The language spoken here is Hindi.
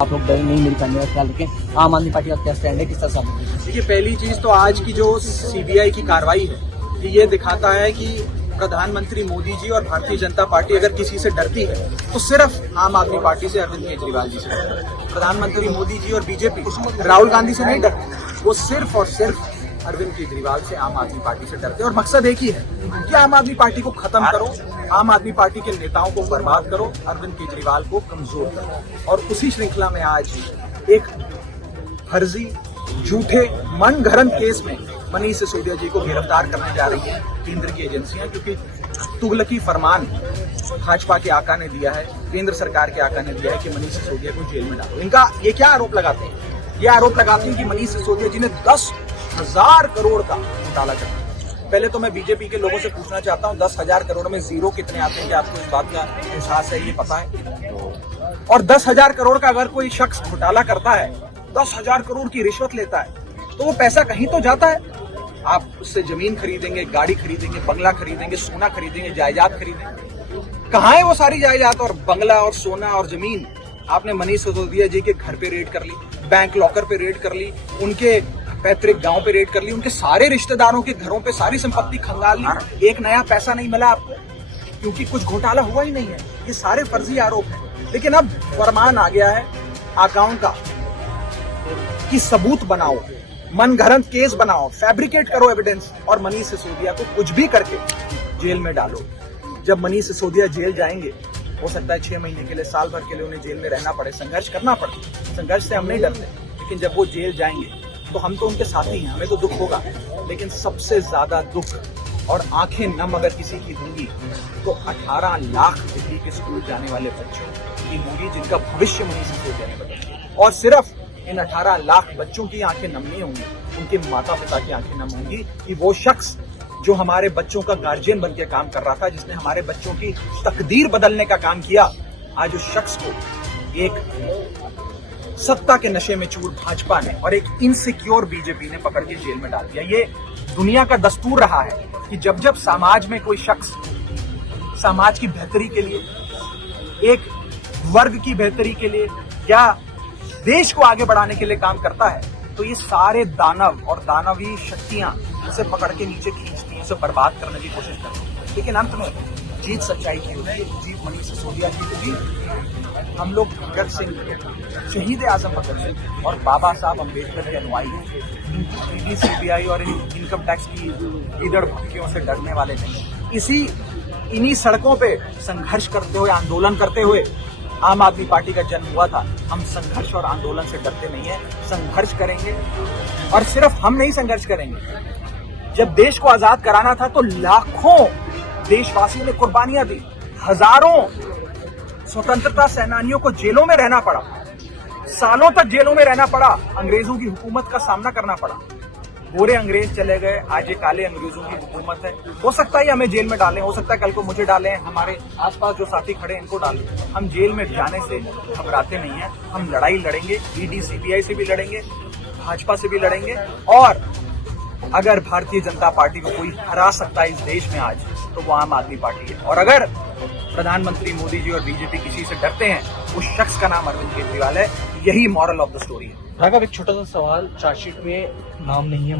आप लोग डर नहीं, मेरी फैमिली का ख्याल रखें। आम आदमी पार्टी का क्या स्टैंड है, किस तरह से? देखिए, पहली चीज तो आज की जो सीबीआई की कार्रवाई है ये दिखाता है कि प्रधानमंत्री मोदी जी और भारतीय जनता पार्टी अगर किसी से डरती है तो सिर्फ आम आदमी पार्टी से, अरविंद केजरीवाल जी से। प्रधानमंत्री मोदी जी और बीजेपी राहुल गांधी से नहीं डरते, वो सिर्फ और सिर्फ अरविंद केजरीवाल से, आम आदमी पार्टी से डरते हैं। और मकसद एक ही है कि आम आदमी पार्टी को खत्म करो, आम आदमी पार्टी के नेताओं को बर्बाद करो, अरविंद केजरीवाल को कमजोर करो। और उसी श्रृंखला में आज एक फर्जी, झूठे, मनगढ़ंत केस में मनीष सिसोदिया जी को गिरफ्तार करने जा रही है केंद्र की एजेंसियां, क्योंकि तुगलकी फरमान भाजपा के आका ने दिया है, केंद्र सरकार के आका ने दिया है कि मनीष सिसोदिया को जेल में डालो। इनका ये क्या आरोप लगाते हैं? ये आरोप लगाते हैं कि मनीष सिसोदिया जी ने 10,000 करोड़ का घोटाला किया। पहले तो मैं बीजेपी के लोगों से पूछना चाहता हूं, 10,000 करोड़ में जीरो कितने आते हैं? कि आपको इस बात का एहसास है, ये पता है? और 10,000 करोड़ का अगर कोई शख्स घोटाला करता है, 10,000 करोड़ की रिश्वत लेता है, तो वो पैसा कहीं तो जाता है। आप उससे जमीन खरीदेंगे, गाड़ी खरीदेंगे, बंगला खरीदेंगे, सोना खरीदेंगे, जायदाद खरीदेंगे। कहाँ है वो सारी जायदाद और बंगला और सोना और जमीन? आपने मनीष सिसोदिया जी के घर पे रेड कर ली, बैंक लॉकर पे रेड कर ली, उनके पैतृक गांव पे रेड कर ली, उनके सारे रिश्तेदारों के घरों पे सारी संपत्ति खंगाल ली। एक नया पैसा नहीं मिला आपको, क्योंकि कुछ घोटाला हुआ ही नहीं है। ये सारे फर्जी आरोप हैं। लेकिन अब फरमान आ गया है आकाओं का कि सबूत बनाओ, मनगढ़ंत केस बनाओ, फैब्रिकेट करो एविडेंस और मनीष सिसोदिया को कुछ भी करके जेल में डालो। जब मनीष सिसोदिया जेल जाएंगे, हो सकता है 6 महीने के लिए, साल भर के लिए उन्हें जेल में रहना पड़े, संघर्ष करना पड़े। संघर्ष से हम नहीं डरते, लेकिन जब वो जेल जाएंगे तो हम तो उनके साथी हैं, हमें तो दुख होगा। लेकिन सबसे ज्यादा दुख और आंखें नम अगर किसी की होंगी तो 18 लाख दिल्ली के स्कूल जाने वाले बच्चों की होंगी, जिनका भविष्य मनीष सिसोदिया ने बदला। और सिर्फ इन 18 लाख बच्चों की आंखें नम नहीं होंगी, उनके माता पिता की आंखें नम होंगी कि वो शख्स जो हमारे बच्चों का गार्जियन बन के काम कर रहा था, जिसने हमारे बच्चों की तकदीर बदलने का काम किया, आज उस शख्स को एक सत्ता के नशे में चूर भाजपा ने और एक इनसिक्योर बीजेपी ने पकड़ के जेल में डाल दिया। ये दुनिया का दस्तूर रहा है कि जब जब समाज में कोई शख्स समाज की बेहतरी के लिए, एक वर्ग की बेहतरी के लिए या देश को आगे बढ़ाने के लिए काम करता है, तो ये सारे दानव और दानवी शक्तियां उसे पकड़ के नीचे खींचती हैं, उसे बर्बाद करने की कोशिश करती हैं। लेकिन अंत में जीत सच्चाई की होती है, जीत मनीष सिसोदिया की होगी। हम लोग भगत सिंह, शहीद आजम भगत सिंह और बाबा साहब अम्बेडकर के अनुयायी हैं। ईडी, सीबीआई और इनकम टैक्स की लीडर भक्तियों से डरने वाले नहीं। इन्हीं सड़कों पे संघर्ष करते हुए, आंदोलन करते हुए आम आदमी पार्टी का जन्म हुआ था। हम संघर्ष और आंदोलन से डरते नहीं है, संघर्ष करेंगे। और सिर्फ हम नहीं संघर्ष करेंगे, जब देश को आजाद कराना था तो लाखों देशवासियों ने कुर्बानियां दी, हजारों स्वतंत्रता सेनानियों को जेलों में रहना पड़ा, सालों तक जेलों में रहना पड़ा, अंग्रेजों की हुकूमत का सामना करना पड़ा। गोरे अंग्रेज चले गए, आज ये काले अंग्रेजों की हुकूमत है। हो सकता है हमें जेल में डालें, हो सकता है कल को मुझे डालें, हमारे आसपास जो साथी खड़े हैं इनको डालें। हम जेल में जाने से घबराते नहीं हैं। हम लड़ाई लड़ेंगे, ईडी सीबीआई से भी लड़ेंगे, भाजपा से भी लड़ेंगे। और अगर भारतीय जनता पार्टी को कोई हरा सकता है इस देश में आज, तो वो आम आदमी पार्टी है। और अगर प्रधानमंत्री मोदी जी और बीजेपी किसी से डरते हैं, उस शख्स का नाम अरविंद केजरीवाल है। यही मॉरल ऑफ द स्टोरी है। राघव, एक छोटा सा सवाल, चार्जशीट में नाम नहीं है